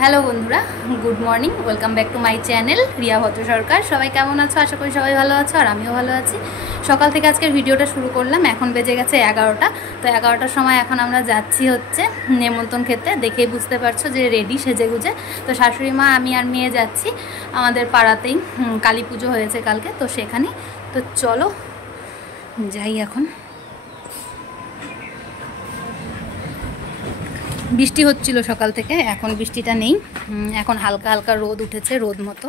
Hello বন্ধুরা, good morning. Welcome back to my channel Riya Bhatt Sarkar. সবাই কেমন আছো? আশা করি সবাই ভালো আছো, আর আমিও ভালো আছি। সকাল থেকে আজকের ভিডিওটা শুরু করলাম। এখন বেজে গেছে 11টা। তো 11টার সময় এখন আমরা যাচ্ছি হচ্ছে নেমন্তন্ন খেতে। দেখেই বুঝতে পারছো যে রেডি সেজে গুজে। তো শাশুড়ি মা, আমি আর মেয়ে যাচ্ছি আমাদের পাড়াতেই। কালী পুজো হয়েছে কালকে, তো সেখানে। তো চলো যাই। এখন বৃষ্টি হচ্ছিল সকাল থেকে, এখন বৃষ্টিটা নেই। এখন হালকা হালকা রোদ উঠেছে, রোদ মতো।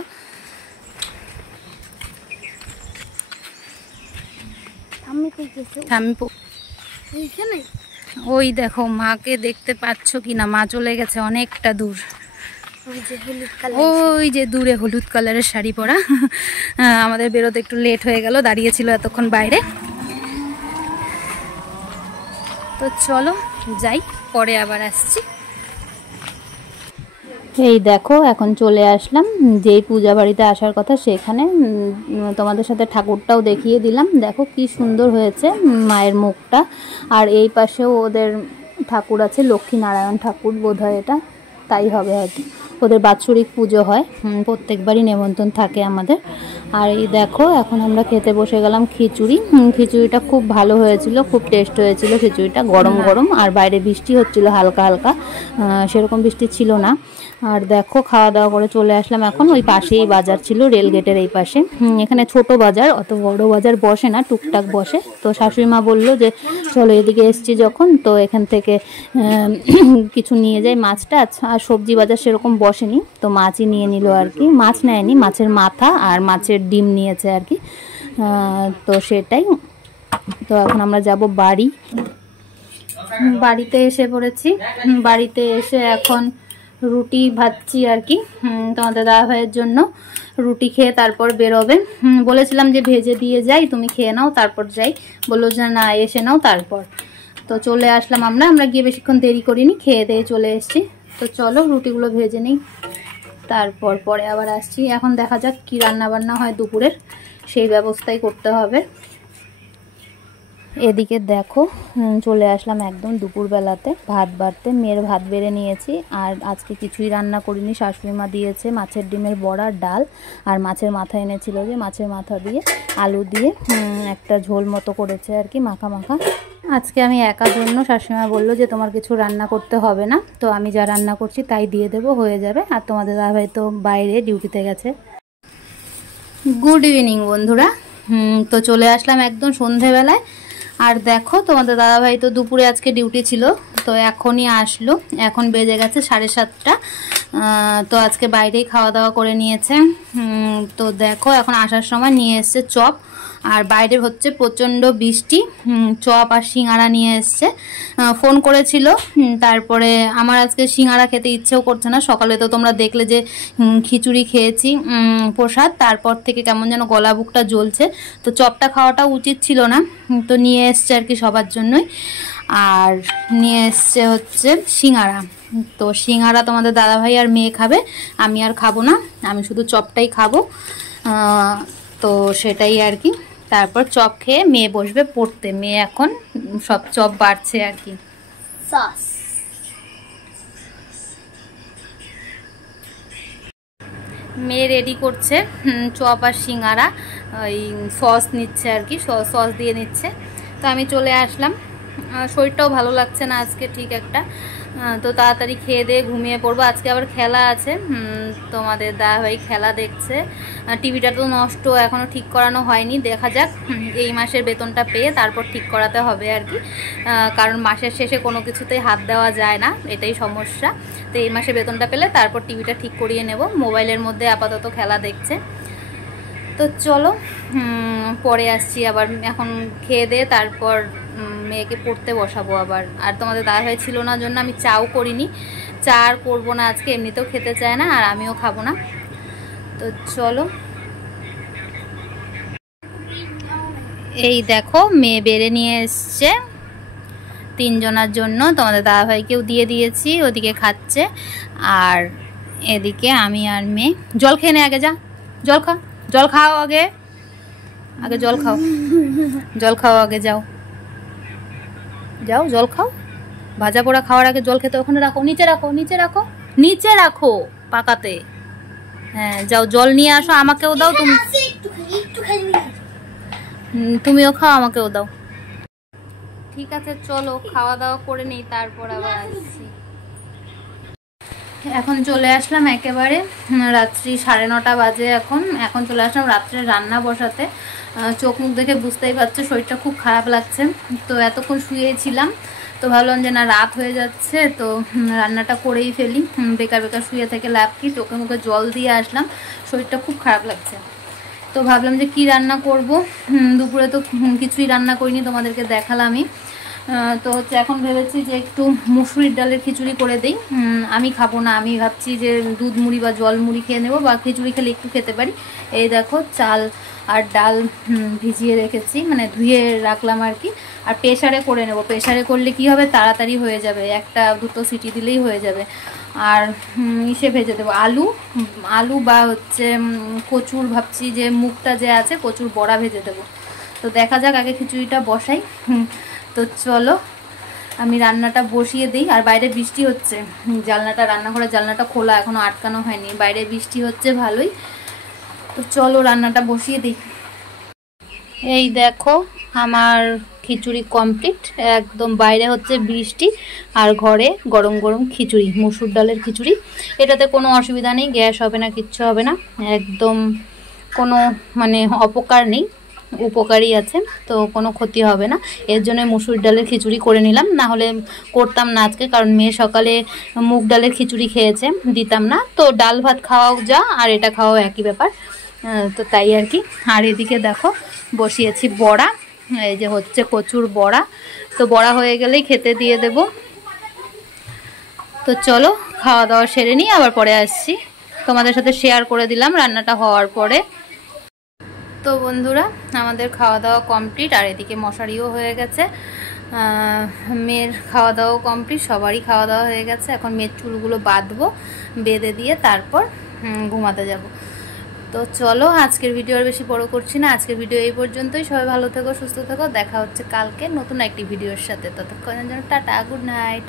ওই দেখো, মাকে দেখতে পাচ্ছ কি না? মা চলে গেছে অনেকটা দূর। ওই যে দূরে হলুদ কালারের শাড়ি পরা। আমাদের বেরোতে একটু লেট হয়ে গেল, দাঁড়িয়েছিল এতক্ষণ বাইরে। তো চলো যাই, পরে আবার আসছি। এই দেখো, এখন চলে আসলাম যেই পূজা বাড়িতে আসার কথা সেখানে। তোমাদের সাথে ঠাকুরটাও দেখিয়ে দিলাম। দেখো কি সুন্দর হয়েছে মায়ের মুখটা। আর এই পাশেও ওদের ঠাকুর আছে, লক্ষ্মীনারায়ণ ঠাকুর বোধহয়, এটা তাই হবে হয়তো। ওদের বাৎসরিক পুজো হয়, প্রত্যেকবারই নেমন্তন্ন থাকে আমাদের। আর এই দেখো, এখন আমরা খেতে বসে গেলাম খিচুড়ি। খিচুড়িটা খুব ভালো হয়েছিল, খুব টেস্ট হয়েছিল খিচুড়িটা, গরম গরম। আর বাইরে বৃষ্টি হচ্ছিল হালকা হালকা, সেরকম বৃষ্টি ছিল না। আর দেখো, খাওয়া দাওয়া করে চলে আসলাম। এখন ওই পাশেই বাজার ছিল, রেলগেটের এই পাশে। এখানে ছোট বাজার, অত বড় বাজার বসে না, টুকটাক বসে। তো শাশুড়ি মা বললো যে চলো এদিকে এসছি যখন, তো এখান থেকে কিছু নিয়ে যাই, মাছ টাছ। আর সবজি বাজার সেরকম বসেনি, তো মাছই নিয়ে নিল আর কি। মাছ নেয়নি, মাছের মাথা আর মাছের ডিম নিয়েছে আর কি। তো সেটাই। তো এখন আমরা যাব বাড়ি। বাড়িতে এসে পড়েছি। বাড়িতে এসে এখন রুটি ভাজছি আর কি, তোমাদের দাদা ভাইয়ের জন্য। রুটি খেয়ে তারপর বেরোবে। বলেছিলাম যে ভেজে দিয়ে যাই, তুমি খেয়ে নাও তারপর যাই। বললো যে না, এসে নাও তারপর। তো চলে আসলাম আমরা গিয়ে বেশিক্ষণ দেরি করিনি, খেয়ে দিয়ে চলে এসছি। তো চলো রুটিগুলো ভেজে নিই, তারপর পরে আবার আসছি। এখন দেখা যাক কি রান্না বান্না হয় দুপুরের, সেই ব্যবস্থাই করতে হবে। এদিকে দেখো, চলে আসলাম একদম দুপুরবেলাতে ভাত বাড়তে। মেয়ের ভাত বেড়ে নিয়েছি। আর আজকে কিছুই রান্না করিনি, শাশুড়ি মা দিয়েছে মাছের ডিমের বড়া, ডাল আর মাছের মাথা এনেছিল, যে মাছের মাথা দিয়ে আলু দিয়ে একটা ঝোল মতো করেছে আর কি, মাখা মাখা। আজকে আমি একার জন্য, শাশুড়ি মা বললো যে তোমার কিছু রান্না করতে হবে না, তো আমি যা রান্না করছি তাই দিয়ে দেবো, হয়ে যাবে। আর তোমাদের দাদাভাই তো বাইরে ডিউটিতে গেছে। গুড ইভিনিং বন্ধুরা। তো চলে আসলাম একদম সন্ধেবেলায়। আর দেখো, তোমাদের দাদাভাই তো দুপুরে আজকে ডিউটি ছিল, তো এখনই আসলো। এখন বেজে গেছে 7:30। তো আজকে বাইরেই খাওয়া দাওয়া করে নিয়েছে। তো দেখো, এখন আসার সময় নিয়ে এসছে চপ। আর বাইরে হচ্ছে প্রচণ্ড বৃষ্টি। চপ আর সিঙ্গারা নিয়ে এসছে। ফোন করেছিল, তারপরে আমার আজকে সিঙ্গারা খেতে ইচ্ছেও করছে না। সকালে তো তোমরা দেখলে যে খিচুড়ি খেয়েছি প্রসাদ, তারপর থেকে কেমন যেন গলা বুকটা জ্বলছে। তো চপটা খাওয়াটা উচিত ছিল না, তো নিয়ে এসছে আর কি সবার জন্যই। আর নিয়ে এসছে হচ্ছে সিঙ্গারা। তো সিঙ্গারা তোমাদের দাদাভাই আর মেয়ে খাবে, আমি আর খাবো না, আমি শুধু চপটাই খাবো। তো সেটাই আর কি। তারপর চপ খেয়ে মেয়ে বসবে পড়তে। মেয়ে এখন সব চপ বাড়ছে আর কি। সস মেয়ে রেডি করছে চপ আর সিঙ্গারা, ওই সস নিচ্ছে আর কি, সস দিয়ে নিচ্ছে। তো আমি চলে আসলাম। শরীরটাও ভালো লাগছে না আজকে ঠিক একটা। তো তাড়াতাড়ি খেয়ে দিয়ে ঘুমিয়ে পড়বো। আজকে আবার খেলা আছে, তোমাদের দাদাভাই খেলা দেখছে। টিভিটা তো নষ্ট, এখনও ঠিক করানো হয়নি, দেখা যাক। এই মাসের বেতনটা পেয়ে তারপর ঠিক করাতে হবে আর কি, কারণ মাসের শেষে কোনো কিছুতেই হাত দেওয়া যায় না, এটাই সমস্যা। তো এই মাসে বেতনটা পেলে তারপর টিভিটা ঠিক করিয়ে নেব। মোবাইলের মধ্যে আপাতত খেলা দেখছে। তো চলো পরে আসছি আবার। এখন খেয়ে দিয়ে তারপর মেয়েকে পড়তে বসাবো আবার। আর তোমাদের দাদাভাই ছিল না জন্য আমি চাও করিনি, চা আর করবো না আজকে, এমনিতেও খেতে চায় না আর আমিও খাবো না। তো চলো। এই দেখো, মেয়ে বেড়ে নিয়ে এসছে 3 জনের জন্য। তোমাদের দাদাভাইকেও দিয়ে দিয়েছি, ওদিকে খাচ্ছে। আর এদিকে আমি আর মেয়ে। জল খেয়ে নে আগে, যা জল খা, জল খাও আগে, আগে জল খাও, জল খাও আগে, যাও যাও জল খাও। ভাজা পোড়া খাওয়ার আগে জল খেতে ওখানে রাখো, নিচে রাখো, নিচে রাখো, নিচে রাখো পাকাতে। হ্যাঁ যাও জল নিয়ে আসো, আমাকেও দাও। তুমিও খাও, আমাকেও দাও। ঠিক আছে চলো খাওয়া দাওয়া করে নেই, তারপর আবার আসছি। এখন চলে আসলাম একেবারে রাত্রি 9:30 বাজে। এখন চলে আসলাম রাত্রে রান্না বসাতে। চোখ মুখ দেখে বুঝতেই পারছো শরীরটা খুব খারাপ লাগছে। তো এতক্ষণ শুয়েছিলাম, তো ভাবলাম যে না রাত হয়ে যাচ্ছে, তো রান্নাটা করেই ফেলি, বেকার বেকার শুয়ে থেকে লাভ কি। চোখে মুখে জল দিয়ে আসলাম, শরীরটা খুব খারাপ লাগছে। তো ভাবলাম যে কি রান্না করব। দুপুরে তো কিছুই রান্না করিনি, তোমাদেরকে দেখালামই। তো হচ্ছে এখন ভেবেছি যে একটু মুসুরির ডালের খিচুড়ি করে দিই। আমি খাবো না, আমি ভাবছি যে দুধ মুড়ি বা জল মুড়ি খেয়ে নেবো, বা খিচুড়ি খেলে একটু খেতে পারি। এই দেখো চাল আর ডাল ভিজিয়ে রেখেছি, মানে ধুয়ে রাখলাম আর কি। আর প্রেশারে করে নেব, প্রেশারে করলে কি হবে তাড়াতাড়ি হয়ে যাবে, 1-2 সিটি দিলেই হয়ে যাবে। আর ইসে ভেজে দেবো আলু বা হচ্ছে কচুর, ভাবছি যে মুগটা যে আছে কচুর বড়া ভেজে দেবো। তো দেখা যাক, আগে খিচুড়িটা বসাই। তো চলো আমি রান্নাটা বসিয়ে দিই। আর বাইরে বৃষ্টি হচ্ছে, রান্নাঘরের জানলাটা খোলা, এখনো আটকানো হয়নি, বাইরে বৃষ্টি হচ্ছে ভালোই। তো চলো রান্নাটা বসিয়ে দিই। এই দেখো আমার খিচুড়ি কমপ্লিট, একদম বাইরে হচ্ছে বৃষ্টি আর ঘরে গরম গরম খিচুড়ি, মসুর ডালের খিচুড়ি। এটাতে কোনো অসুবিধা নেই, গ্যাস হবে না, কিচ্ছু হবে না, একদম কোনো মানে অপকার নেই, উপকারী আছে, তো কোনো ক্ষতি হবে না। এর জন্য মসুর ডালের খিচুড়ি করে নিলাম, না হলে করতাম না আজকে, কারণ মেয়ে সকালে মুগ ডালের খিচুড়ি খেয়েছে, দিতাম না। তো ডাল ভাত খাওয়াও যা আর এটা খাওয়াও একই ব্যাপার, তো তাই আর কি। আর এদিকে দেখো বসিয়েছি বড়া, এই যে হচ্ছে কচুর বড়া। তো বড়া হয়ে গেলেই খেতে দিয়ে দেব। তো চলো খাওয়া দাওয়া সেরে নিই, আবার পরে আসছি। তোমাদের সাথে শেয়ার করে দিলাম রান্নাটা হওয়ার পরে। তো বন্ধুরা আমাদের খাওয়া দাওয়া কমপ্লিট, আর এদিকে মশারিও হয়ে গেছে, মেয়ের খাওয়া দাওয়া কমপ্লিট, সবারই খাওয়া দাওয়া হয়ে গেছে। এখন মেয়ের চুলগুলো বাঁধবো, বেঁধে দিয়ে তারপর ঘুমাতে যাব। তো চলো আজকের ভিডিও আর বেশি বড় করছি না, আজকের ভিডিও এই পর্যন্তই। সবাই ভালো থেকো, সুস্থ থেকো, দেখা হচ্ছে কালকে নতুন একটি ভিডিওর সাথে। ততক্ষণের জন্য টাটা, গুড নাইট।